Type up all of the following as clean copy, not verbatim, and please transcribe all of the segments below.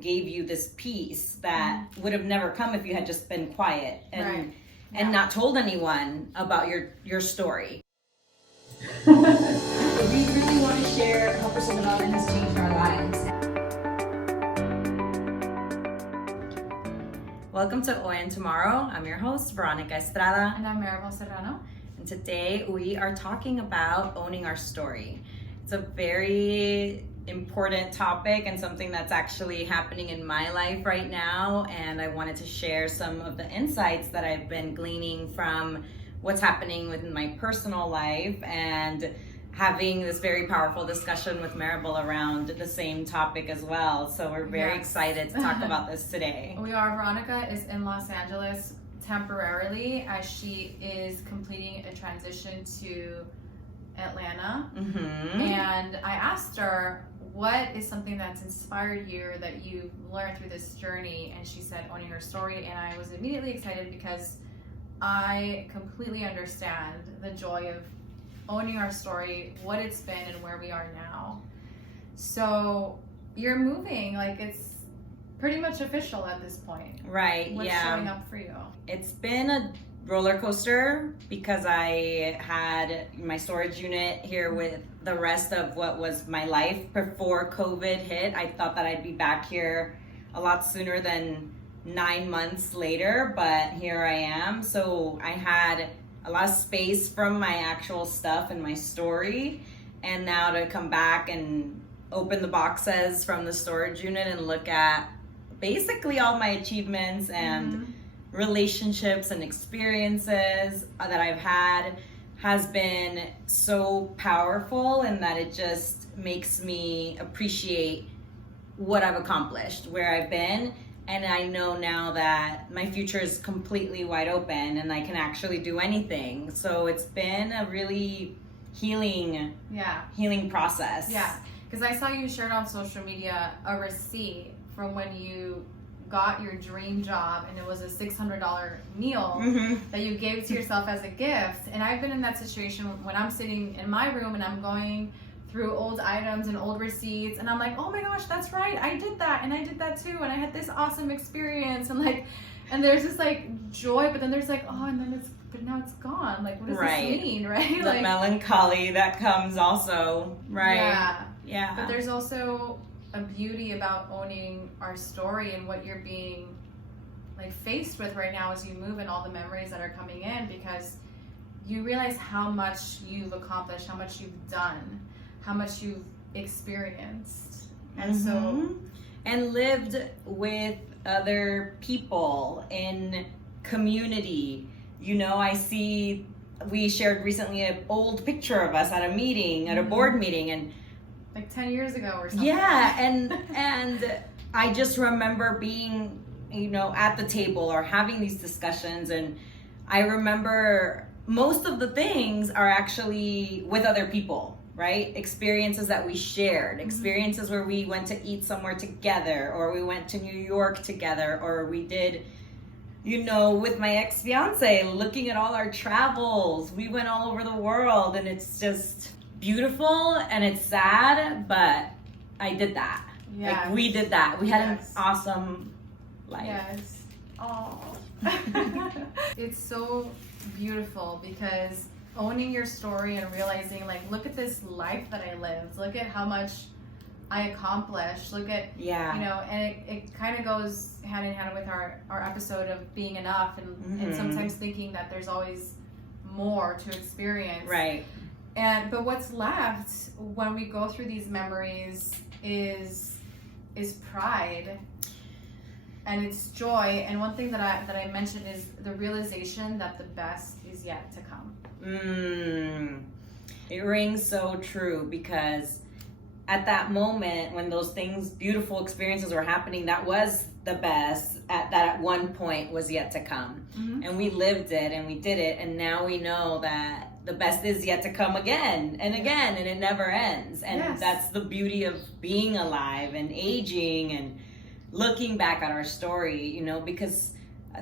gave you this piece that would have never come if you had just been quiet and not told anyone about your story. We really want to share how personal development has changed our lives. Welcome to Hoy and Tomorrow. I'm your host, Veronica Estrada. And I'm Maribel Serrano. And today we are talking about owning our story. It's a very important topic and something that's actually happening in my life right now. And I wanted to share some of the insights that I've been gleaning from what's happening within my personal life and having this very powerful discussion with Maribel around the same topic as well. So we're very excited to talk about this today. We are. Veronica is in Los Angeles temporarily as she is completing a transition to Atlanta. And I asked her, what is something that's inspired you or that you've learned through this journey? And she said owning her story, and I was immediately excited because I completely understand the joy of owning our story, what it's been and where we are now. So you're moving, like it's pretty much official at this point. Right. What's showing up for you? It's been a roller coaster because I had my storage unit here with the rest of what was my life before COVID hit. I thought that I'd be back here a lot sooner than 9 months later, but here I am. So I had a lot of space from my actual stuff and my story, and now to come back and open the boxes from the storage unit and look at basically all my achievements and relationships and experiences that I've had has been so powerful, and that it just makes me appreciate what I've accomplished, where I've been. And I know now that my future is completely wide open and I can actually do anything. So it's been a really healing process. Yeah, because I saw you shared on social media a receipt from when you got your dream job, and it was a $600 meal that you gave to yourself as a gift. And I've been in that situation when I'm sitting in my room and I'm going through old items and old receipts, and I'm like, oh my gosh, that's right, I did that, and I did that too, and I had this awesome experience, and there's this like joy, but then there's like, oh, and then but now it's gone. Like, what does this mean, right? The like, melancholy that comes also, right? Yeah. But there's also a beauty about owning our story and what you're being like faced with right now as you move, and all the memories that are coming in, because you realize how much you've accomplished, how much you've done, how much you've experienced, and so and lived with other people in community. You know, I see we shared recently an old picture of us at a meeting, at a board meeting, and like 10 years ago or something. Yeah, and I just remember being, you know, at the table or having these discussions, and I remember most of the things are actually with other people. Right? Experiences that we shared, experiences where we went to eat somewhere together, or we went to New York together, or we did, you know, with my ex-fiance, looking at all our travels. We went all over the world, and it's just beautiful, and it's sad, but I did that. Yes. Like, we did that. We had an awesome life. Yes. Oh. It's so beautiful because owning your story and realizing, like, look at this life that I lived, look at how much I accomplished, look at, you know, and it kind of goes hand in hand with our episode of being enough, and sometimes thinking that there's always more to experience. Right. But what's left when we go through these memories is pride, and it's joy. And one thing that I mentioned is the realization that the best is yet to come. It rings so true, because at that moment when those things, beautiful experiences were happening, that was the best that at one point was yet to come. And we lived it and we did it, and now we know that the best is yet to come again and again, and it never ends. And that's the beauty of being alive and aging and looking back at our story, you know, because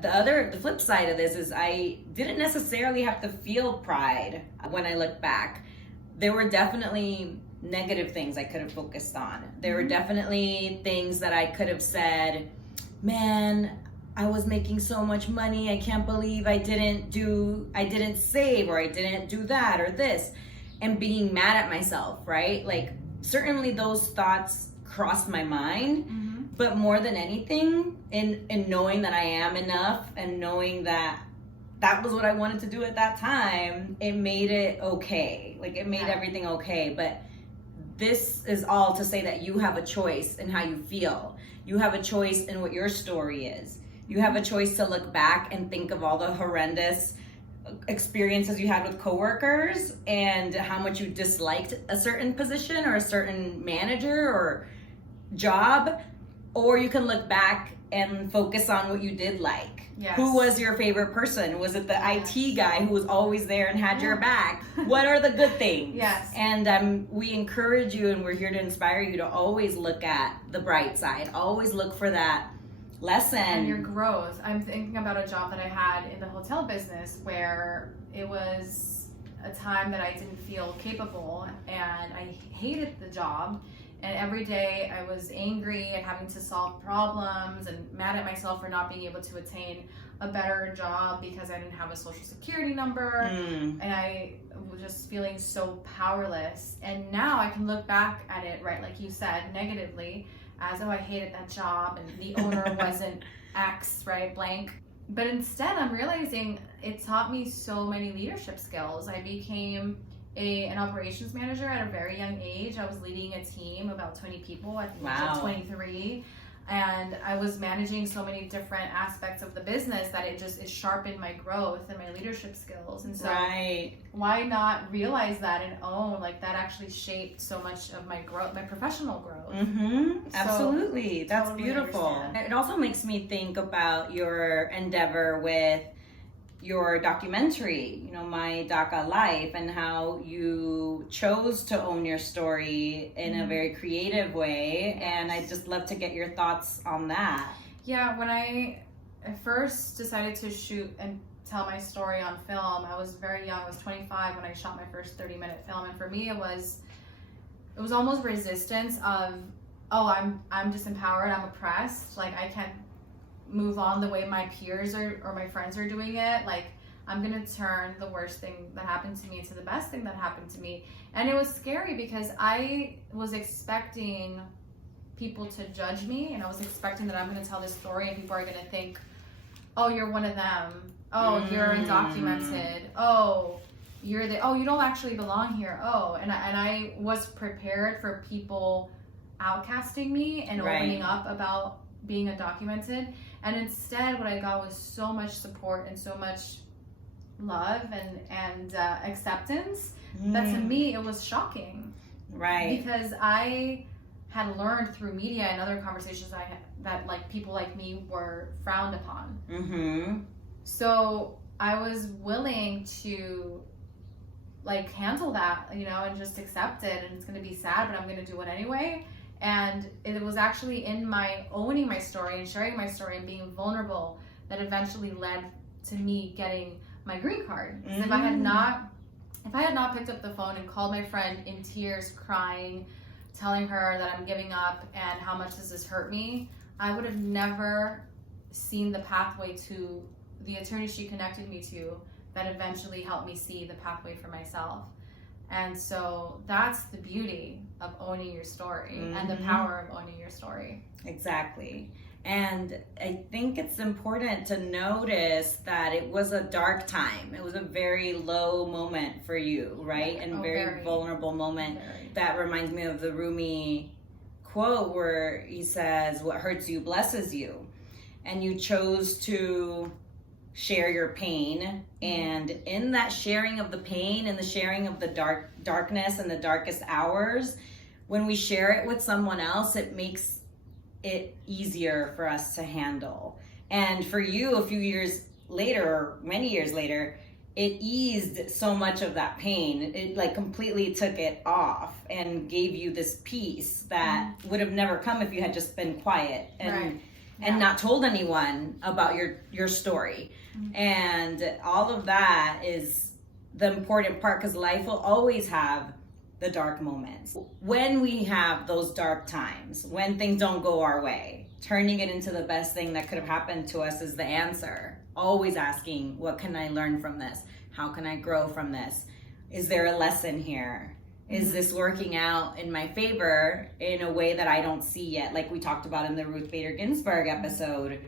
the flip side of this is I didn't necessarily have to feel pride when I look back. There were definitely negative things I could have focused on. There were definitely things that I could have said, man, I was making so much money. I can't believe I didn't save, or I didn't do that or this, and being mad at myself, right? Like, certainly those thoughts crossed my mind, but more than anything, in knowing that I am enough and knowing that was what I wanted to do at that time, it made it okay. Like, it made everything okay. But this is all to say that you have a choice in how you feel. You have a choice in what your story is. You have a choice to look back and think of all the horrendous experiences you had with coworkers and how much you disliked a certain position or a certain manager or job, or you can look back and focus on what you did like. Yes. Who was your favorite person? Was it the IT guy who was always there and had your back? What are the good things? Yes. And we encourage you, and we're here to inspire you to always look at the bright side. Always look for that lesson. And your growth. I'm thinking about a job that I had in the hotel business where it was a time that I didn't feel capable, and I hated the job. And every day I was angry and having to solve problems and mad at myself for not being able to attain a better job because I didn't have a social security number. And I was just feeling so powerless. And now I can look back at it, right, like you said, negatively, as, oh, I hated that job and the owner wasn't X, right, blank. But instead I'm realizing it taught me so many leadership skills. I became an operations manager at a very young age. I was leading a team of about 20 people at the age of 23. And I was managing so many different aspects of the business that it sharpened my growth and my leadership skills. And so why not realize that and own, like, that actually shaped so much of my growth, my professional growth. Absolutely. So, that's totally beautiful. understand. It also makes me think about your endeavor with your documentary, My DACA Life, and how you chose to own your story in a very creative way. And I'd just love to get your thoughts on that. Yeah, when I first decided to shoot and tell my story on film, I was very young. I was 25 when I shot my first 30-minute film. And for me, it was almost resistance of, oh, I'm disempowered, I'm oppressed, like, I can't move on the way my peers or my friends are doing it. Like, I'm gonna turn the worst thing that happened to me into the best thing that happened to me. And it was scary because I was expecting people to judge me, and I was expecting that I'm gonna tell this story and people are gonna think, oh, you're one of them, oh, you're undocumented, oh, you don't actually belong here, oh. And I was prepared for people outcasting me and opening up about being undocumented. And instead, what I got was so much support and so much love and acceptance that, to me, it was shocking. Right. Because I had learned through media and other conversations I had that, like, people like me were frowned upon. So I was willing to, like, handle that, and just accept it. And it's going to be sad, but I'm going to do it anyway. And it was actually in my owning my story and sharing my story and being vulnerable that eventually led to me getting my green card. If I had not picked up the phone and called my friend in tears, crying, telling her that I'm giving up and how much this has hurt me, I would have never seen the pathway to the attorney she connected me to that eventually helped me see the pathway for myself. And so that's the beauty of owning your story and the power of owning your story. Exactly. And I think it's important to notice that it was a dark time. It was a very low moment for you, right? And very vulnerable moment. That reminds me of the Rumi quote where he says, what hurts you blesses you. And you chose to share your pain, and in that sharing of the pain and the sharing of the darkness and the darkest hours, when we share it with someone else, it makes it easier for us to handle. And for you, a few years later, or many years later, it eased so much of that pain. It, like, completely took it off and gave you this peace that would have never come if you had just been quiet and not told anyone about your story. And all of that is the important part, because life will always have the dark moments. When we have those dark times, when things don't go our way, turning it into the best thing that could have happened to us is the answer. Always asking, what can I learn from this? How can I grow from this? Is there a lesson here? Is this working out in my favor in a way that I don't see yet? Like we talked about in the Ruth Bader Ginsburg episode,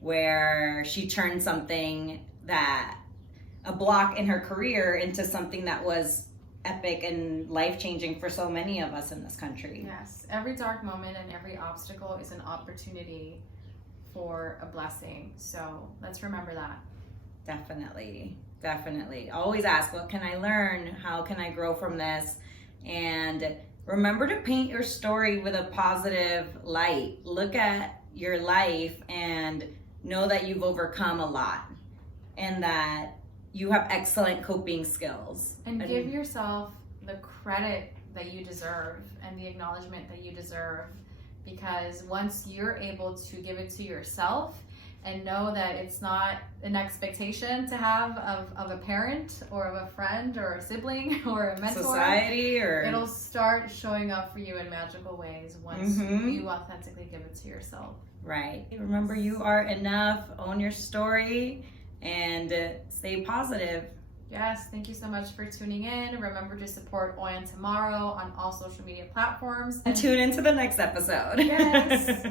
where she turned something a block in her career into something that was epic and life-changing for so many of us in this country. Yes, every dark moment and every obstacle is an opportunity for a blessing. So let's remember that. Definitely. Always ask, what can I learn? How can I grow from this? And remember to paint your story with a positive light. Look at your life and know that you've overcome a lot and that you have excellent coping skills. And give yourself the credit that you deserve and the acknowledgement that you deserve, because once you're able to give it to yourself and know that it's not an expectation to have of a parent or of a friend or a sibling or a mentor, society, or it'll start showing up for you in magical ways once you authentically give it to yourself. Right. Remember, you are enough. Own your story and stay positive. Yes, thank you so much for tuning in. Remember to support Hoy and Tomorrow on all social media platforms. And tune into the next episode. Yes.